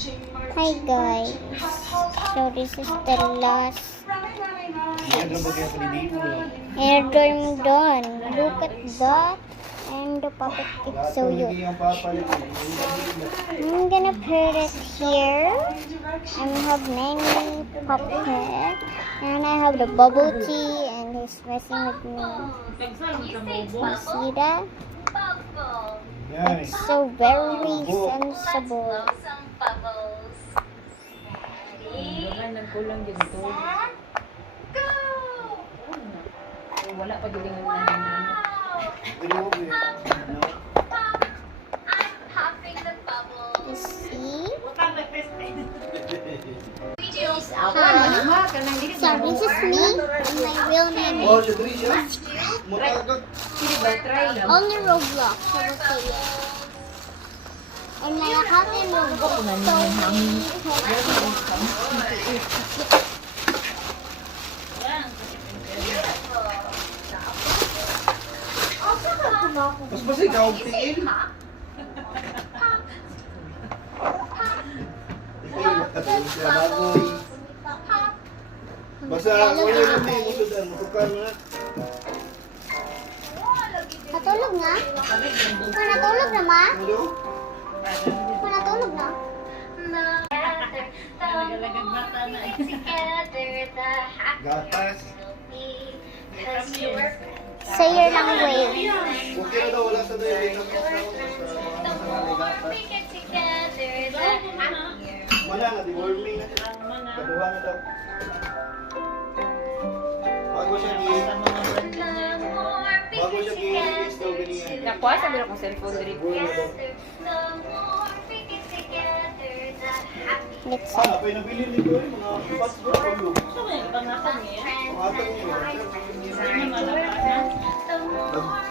Hi guys, so this is the last airdrop done. Look at that, and the puppet is so huge. I'm gonna put it here. I have 90 puppet, and I have the bubble tea, and he's messing with me. You see that? It's so very sensible. Wala pa din ang You see? So this is me and my real name is only Roblox. I will say it. And my account in Roblox. Mas ba ikaw tingin? Basta ako yung may musudan, musukan mo na. Natulog na? Natulog na, ma? Natulog na? Gatas. Say your language. Okay na daw, wala sa dayo. Wala nga, di warming na siya. Kaduha na daw. Bago siya i-release daw ganyan. Nakuha sa bila kong cellphone diri. Let's Ah, pa'y nabili nito eh, mga passport ko yun.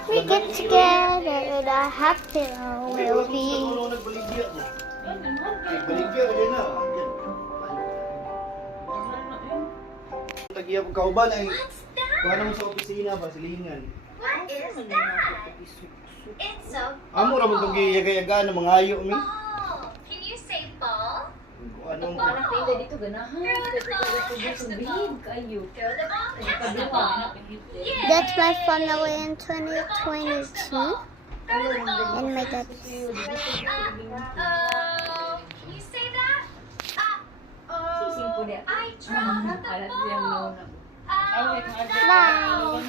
we get together and a happy will be. Nagbaligya mo. Nagbaligya, yun na. Tagiya ko kauban ay kuha naman sa opisina ba, silingan. What is that? It's a Amo ra mo itong giyaga-yaga ng mga ayo mi. ball. Can you say ball? Anong Anak nila dito ganahan. Sabihin kayo. Throw the ball. Catch the ball. Yeah. That's my family in 2022. Throw the ball. And my dad. Can you say that? Sising po niya. I dropped the Alas siyang ball. no. Oh, Bye. no.